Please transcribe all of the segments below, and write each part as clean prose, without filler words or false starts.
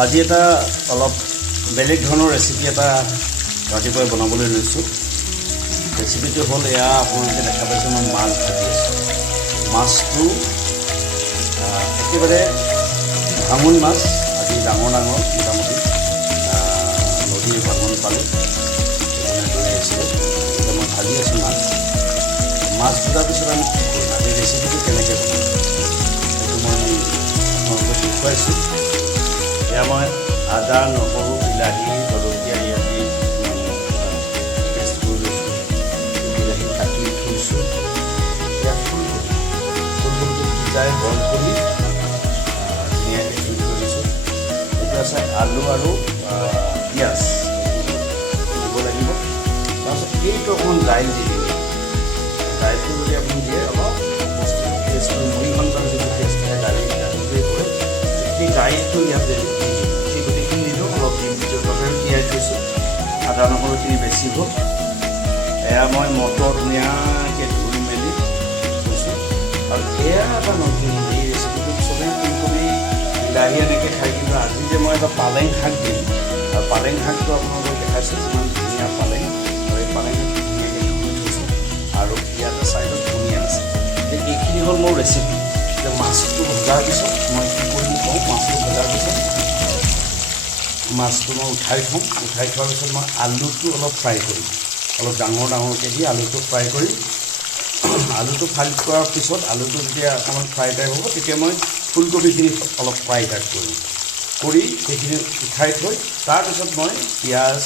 আজি এটা অলপ বেলেগ ধৰণৰ ৰেচিপি এটা ৰাতিপুৱাই বনাবলৈ লৈছোঁ। ৰেচিপিটো হ'ল এয়া, আপোনালোকে দেখা পাইছে মই মাছ ভাজি আছোঁ। মাছটো একেবাৰে ভাঙোন মাছ, আজি ডাঙৰ ডাঙৰ মোটামুটি নদীৰ ভাঙোন পালোঁ, সেইকাৰণে লৈ আহিছিলোঁ। এতিয়া মই ভাজি আছোঁ মাছ ভজাৰ পিছত আমি কি কৰিম, আজি ৰেচিপিটো কেনেকৈ বনাম সেইটো মই আপোনালোকক দেখুৱাইছোঁ। এয়া মই আদা, নহৰু, বিলাহী, জলকীয়া ইত্যাদি পেষ্ট কৰি লৈছোঁ। বিলাহী কাটি থৈছোঁ। এতিয়া ফুলকবি সিজাই বইল কৰি ধুনীয়াকৈ ধুই থৈ দিছোঁ। এইটো আছে আলু আৰু পিঁয়াজ দিব লাগিব। তাৰপিছত এইটো অকণমান দাইল দি দিম। দাইলটো যদি আপুনি দিয়ে অলপ বস্তু টেষ্টটো মুড়ি ঘণ্টাৰ যিটো টেষ্ট থাকে দাইলটোৱে কৰে, সেই দাইলটো ইয়াতে সেই গোটেইখিনি দিলোঁ। অলপ তৰকাৰী তিয়াই থৈছোঁ। আদা নহৰুখিনি বেছি হ'ল। এয়া মই মটৰ ধুনীয়াকৈ ধুই মেলি থৈছোঁ। আৰু এয়া এটা নতুন এই ৰেচিপিটোত চবেই ফুলকবি বিলাহী এনেকৈ খাই, কিন্তু আজি যে মই এটা পালেং শাক দিম। আৰু পালেং শাকটো আপোনালোকক দেখাইছোঁ ইমান ধুনীয়া পালেং, আৰু এই পালেং শাকটো ধুনীয়াকৈ ধুই থৈছোঁ। আৰু ইয়াতে ছাইডত ধুনীয়া আছে। এইখিনি হ'ল মোৰ ৰেচিপি। এতিয়া মাছটো ভজাৰ পিছত মই কি কৰিম কওঁ। মাছটো ভজাৰ পিছত মাছটো মই উঠাই থ'ম। উঠাই থোৱাৰ পিছত মই আলুটো অলপ ফ্ৰাই কৰিম। অলপ ডাঙৰ ডাঙৰকৈ দি আলুটো ফ্ৰাই কৰিম। আলুটো ফ্ৰাই কৰাৰ পিছত আলুটো যেতিয়া অকণমান ফ্ৰাই টাইপ হ'ব, তেতিয়া মই ফুলকবিখিনি অলপ ফ্ৰাই টাইপ কৰিম। কৰি সেইখিনি উঠাই থৈ তাৰপিছত মই পিঁয়াজ,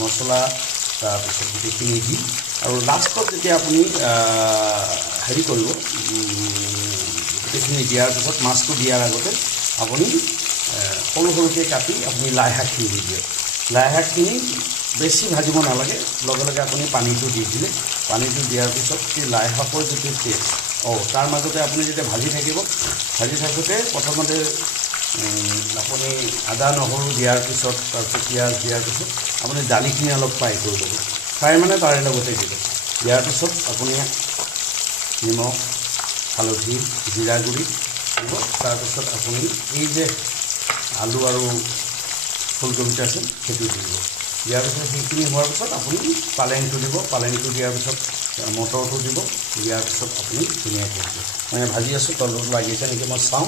মছলা, তাৰপিছত গোটেইখিনি দি আৰু লাষ্টত যেতিয়া আপুনি হেৰি কৰিব, গোটেইখিনি দিয়াৰ পিছত মাছটো দিয়াৰ আগতে আপুনি সৰু সৰুকৈ কাটি আপুনি লাই শাকখিনি দি দিয়ক। লাই শাকখিনি বেছি ভাজিব নালাগে, লগে লগে আপুনি পানীটো দি দিলে। পানীটো দিয়াৰ পিছত সেই লাই শাকৰ যিটো টেষ্ট, তাৰ মাজতে আপুনি যেতিয়া ভাজি থাকোঁতে প্ৰথমতে আপুনি আদা নহৰু দিয়াৰ পিছত, তাৰপিছত পিঁয়াজ দিয়াৰ পিছত আপুনি দালিখিনি অলপ ফ্ৰাই কৰি ল'ব। ফ্ৰাই মানে তাৰে লগতে দিব। দিয়াৰ পিছত আপুনি নিমখ, হালধি, জিৰা গুড়ি দিব। তাৰপিছত আপুনি এই যে আলু আৰু ফুলকবিটো আছে সেইটো দি দিব। দিয়াৰ পিছত সেইখিনি হোৱাৰ পিছত আপুনি পালেংটো দিব। পালেংটো দিয়াৰ পিছত মটৰটো দিব। দিয়াৰ পিছত আপুনি ধুনীয়াকৈ দিব। মই ভাজি আছোঁ, তলটো লাগিছে নেকি মই চাওঁ।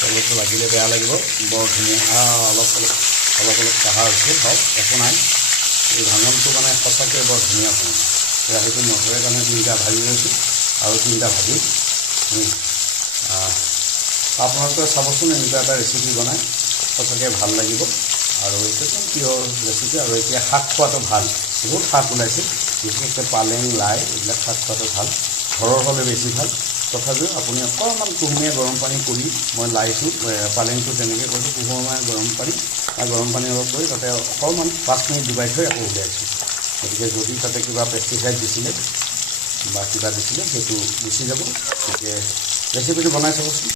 তলটো লাগিলে বেয়া লাগিব। বৰ ধুনীয়া অলপ কাঢ়া হৈছে। হওক, একো নাই। এই ভাঙনটো মানে সঁচাকৈ বৰ ধুনীয়া হয়। সেইটো নধৰে কাৰণে 3টা ভাজি লৈছোঁ আৰু 3টা ভাজি। আপোনালোকে চাবচোন, এনেকুৱা এটা ৰেচিপি বনাই সঁচাকৈ ভাল লাগিব। আৰু এইটো একদম পিয়ৰ ৰেচিপি। আৰু এতিয়া শাক খোৱাটো ভাল, বহুত শাক ওলাইছে, বিশেষকৈ পালেং, লাই এইবিলাক শাক খোৱাটো ভাল। ঘৰৰ হ'লে বেছি ভাল। তথাপিও আপুনি অকণমান কুহুমীয়া গৰম পানী কৰি, মই পালেংটো তেনেকৈ কৰিছোঁ, কুহুমীয়া গৰম পানী অলপ কৰি তাতে অকণমান 5 মিনিট ডুবাই থৈ আকৌ উলিয়াইছোঁ। গতিকে যদি তাতে কিবা পেষ্টিচাইড দিছিলে বা কিবা দিছিলে সেইটো গুচি যাব। গতিকে ৰেচিপিটো বনাই চাবচোন।